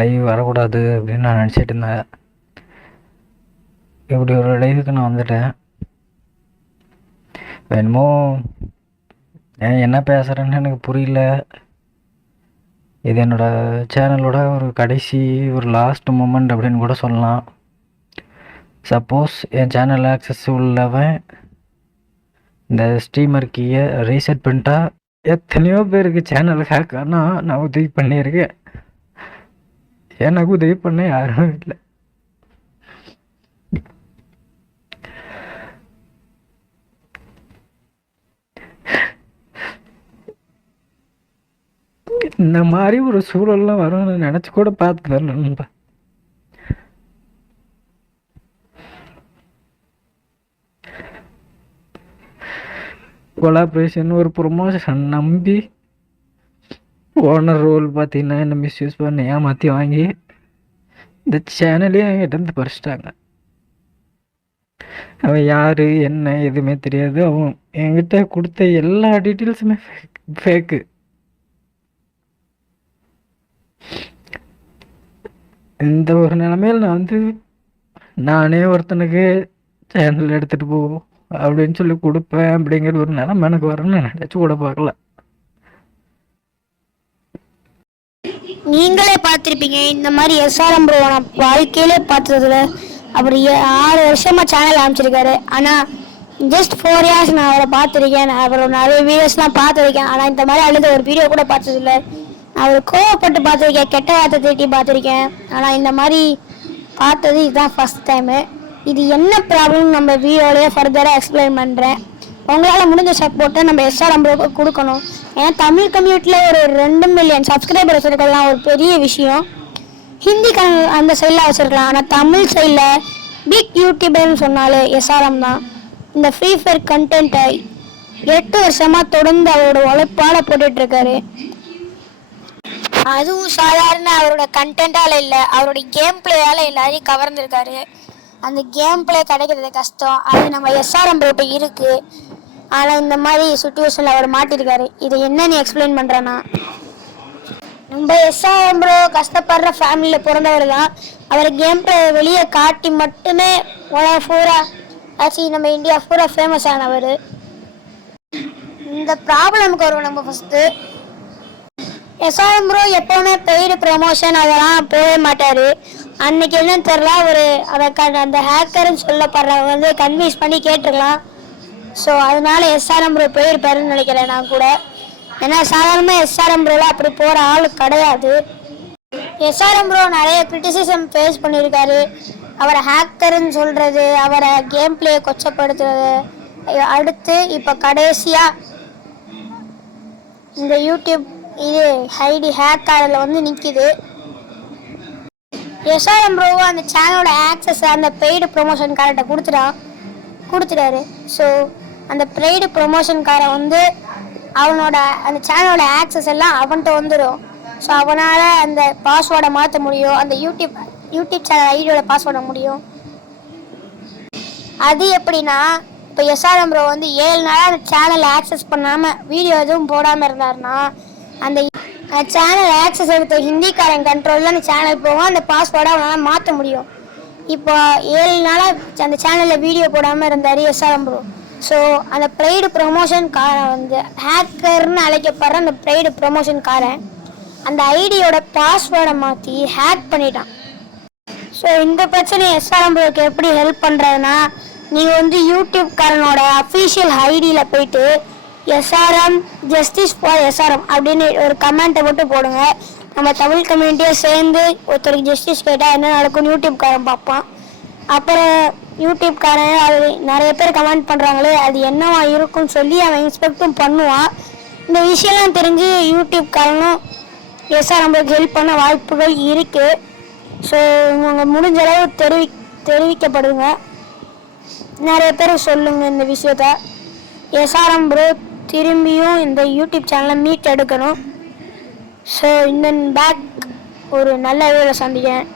Live வரக்கூடாது அப்படின்னு நான் நினச்சிட்டு இருந்தேன். இப்படி ஒரு லைவுக்கு நான் வந்துட்டேன். என்னமோ என்ன பேசுகிறேன்னு எனக்கு புரியல. இது என்னோடய சேனலோட ஒரு கடைசி ஒரு லாஸ்ட் மூமெண்ட் அப்படின்னு கூட சொல்லலாம். சப்போஸ் என் சேனல் ஆக்சஸ் உள்ளவன் இந்த ஸ்ட்ரீமர் கீயை ரீசெட் பண்ணிட்டா எத்தனையோ பேருக்கு சேனல் ஹேக் ஆனால் நான் உதவி பண்ணியிருக்கேன். எனக்கு உதவி பண்ண யாரும் இல்லை. இந்த மாதிரி ஒரு சூழல்லாம் வரும்னு நினச்சி கூட பார்த்து வரலப்பா. கொலாபரேஷன் ஒரு ப்ரொமோஷன் நம்பி ஓனர் ரோல் பார்த்தீங்கன்னா என்ன மிஸ்யூஸ் பண்ணி ஏமாற்றி வாங்கி இந்த சேனலே என்கிட்ட இருந்து பறிச்சிட்டாங்க. அவன் யார் என்ன எதுவுமே தெரியாது. அவன் என்கிட்ட கொடுத்த எல்லா டீட்டெயில்ஸுமே ஃபேக்கு. இந்த ஒரு நிலைமையில் நான் நானே ஒருத்தனுக்கு சேனல் எடுத்துகிட்டு போவோம் அப்படின்னு சொல்லி கொடுப்பேன் அப்படிங்கிற ஒரு நிலைமை எனக்கு வரும்னு நினச்சி கூட பார்க்கல. நீங்களே பார்த்துருப்பீங்க இந்த மாதிரி எஸ்ஆர்எம் ப்ரோ நான் வாழ்க்கையிலே பார்த்ததில்ல. அவர் 6 வருஷமா சேனல் ஆரம்பிச்சிருக்காரு. ஆனால் ஜஸ்ட் 4 இயர்ஸ் நான் அவரை பார்த்துருக்கேன். அவரோட நிறைய வீடியோஸ்லாம் பார்த்துருக்கேன். ஆனால் இந்த மாதிரி அழுத ஒரு வீடியோ கூட பார்த்ததில்ல. அவர் கோவப்பட்டு பார்த்துருக்கேன், கெட்ட வார்த்தை திட்டி பார்த்துருக்கேன். ஆனால் இந்த மாதிரி பார்த்தது இதுதான் ஃபஸ்ட் டைமு. இது என்ன ப்ராப்ளம் நம்ம வீடியோலேயே ஃபர்தராக எக்ஸ்பிளைன் பண்ணுறேன். உங்களால் முடிஞ்ச சப்போர்ட்டை நம்ம எஸ்ஆர்எம் ப்ரோக்கு கொடுக்கணும். ஏன்னா தமிழ் கம்யூனிட்டியில் ஒரு 2 மில்லியன் சப்ஸ்கிரைபர்ஸ் இருக்கலாம், ஒரு பெரிய விஷயம். ஹிந்தி அந்த சைடில் வச்சுருக்கலாம். ஆனால் தமிழ் சைடில் பிக் யூடியூபர்னு சொன்னாலே எஸ்ஆர்எம் தான். இந்த ஃப்ரீ ஃபயர் கண்டென்ட்டை 8 வருஷமாக தொடர்ந்து அவரோட உழைப்பால் போட்டுட்ருக்காரு. அதுவும் சாதாரண அவரோட கண்டென்ட்டால் இல்லை, அவரோட கேம் பிளேயால் எல்லாரையும் கவர்ந்துருக்காரு. அந்த கேம் பிளே கிடைக்கிறது கஷ்டம். அது நம்ம எஸ்ஆர்எம் ப்ரோட்ட இருக்குது. ஆனால் இந்த மாதிரி சுச்சுவேஷனில் அவர் மாட்டிருக்காரு. இதை என்னன்னு எக்ஸ்பிளைன் பண்ணுறேன்னா, நம்ம எஸ்ஆர்எம் ப்ரோ கஷ்டப்படுற ஃபேமிலியில் பிறந்தவர் தான். அவர் கேம் பிளே வெளியே காட்டி மட்டுமே உலகம் பூரா நம்ம இந்தியா பூரா ஃபேமஸ் ஆனவர். இந்த ப்ராப்ளமுக்கு வரும் நம்ம ஃபஸ்ட்டு. எஸ்ஆர்எம் ப்ரோ எப்போவுமே பெய்டு ப்ரமோஷன் அதெல்லாம் போகவே மாட்டார். அன்னைக்கு என்னன்னு தெரில, ஒரு அந்த ஹேக்கர்னு சொல்லப்படுறவங்க கன்வின்ஸ் பண்ணி கேட்டுருக்கலாம். ஸோ அதனால எஸ்ஆர்எம் ப்ரோ போயிருப்பாருன்னு நினைக்கிறேன் நான் கூட. ஏன்னா சாதாரணமாக எஸ்ஆர்எம் ப்ரோவில் அப்படி போகிற ஆள் கிடையாது. எஸ்ஆர்எம் ப்ரோ நிறைய கிரிட்டிசிசம் ஃபேஸ் பண்ணியிருக்காரு. அவரை ஹேக்கர்னு சொல்கிறது, அவரை கேம் பிளே கொச்சப்படுத்துறது, அடுத்து இப்போ கடைசியாக இந்த யூடியூப் இது ஐடி ஹேக் அதில் நிற்கிது. எஸ்ஆர்எம் ப்ரோவும் அந்த சேனலோட ஆக்சஸ் அந்த பெய்டு ப்ரொமோஷன் கார்டை கொடுத்துட்டாரு. ஸோ அந்த பெய்டு ப்ரொமோஷன்காரன் அவனோட அந்த சேனலோட ஆக்சஸ் எல்லாம் அவன்கிட்ட வந்துடும். ஸோ அவனால் அந்த பாஸ்வேர்டை மாற்ற முடியும், அந்த யூடியூப் சேனல் ஐடியோட பாஸ்வேர்டை முடியும். அது எப்படின்னா, இப்போ எஸ்ஆர்எம் ப்ரோ 7 நாளாக அந்த சேனலை ஆக்சஸ் பண்ணாமல் வீடியோ எதுவும் போடாமல் இருந்தாருன்னா, அந்த சேனல் ஆக்சஸ் எடுத்த ஹிந்திக்காரன் கண்ட்ரோலில் அந்த சேனல் போகும். அந்த பாஸ்வேர்டை அவனால் மாற்ற முடியும். இப்போ 7 நாளாக அந்த சேனலில் வீடியோ போடாமல் இருந்தார் எஸ்ஆர்எம் ப்ரோ. ஸோ அந்த பெய்டு ப்ரொமோஷன்காரன் ஹேக்கர்னு அழைக்கப்படுற அந்த பெய்டு ப்ரொமோஷன்காரன் அந்த ஐடியோட பாஸ்வேர்டை மாற்றி ஹேக் பண்ணிட்டான். ஸோ இந்த பிரச்சனை எஸ்ஆர்எம் ப்ரோக்கு எப்படி ஹெல்ப் பண்ணுறதுன்னா, நீங்கள் யூடியூப்காரனோட அஃபீஷியல் ஐடியில் போயிட்டு எஸ்ஆர்எம் ஜஸ்டிஸ் ஃபார் எஸ்ஆர்எம் அப்படின்னு ஒரு கமெண்ட்டை மட்டும் போடுங்க. நம்ம தமிழ் கம்யூனிட்டியை சேர்ந்து ஒருத்தருக்கு ஜஸ்டிஸ் கேட்டால் என்ன நடக்கும்னு யூடியூப்காரன் பார்ப்பான். அப்புறம் யூடியூப்காரன் அது நிறைய பேர் கமெண்ட் பண்ணுறாங்களே அது என்னவா இருக்குன்னு சொல்லி அவன் இன்ஸ்பெக்டும் பண்ணுவான். இந்த விஷயம்லாம் தெரிஞ்சு யூடியூப்காரனும் எஸ்ஆர்எம்க்கு ஹெல்ப் பண்ண வாய்ப்புகள் இருக்குது. ஸோ உங்கள் முடிஞ்ச அளவு தெரிவிக்கப்படுங்க. நிறைய பேர் சொல்லுங்கள் இந்த விஷயத்த. எஸ்ஆர்எம் ப்ரோ திரும்பியும் இந்த யூடியூப் சேனலை மீட் எடுக்கணும். ஸோ இந்த பேக் ஒரு நல்ல வேலை சந்திக்கிறேன்.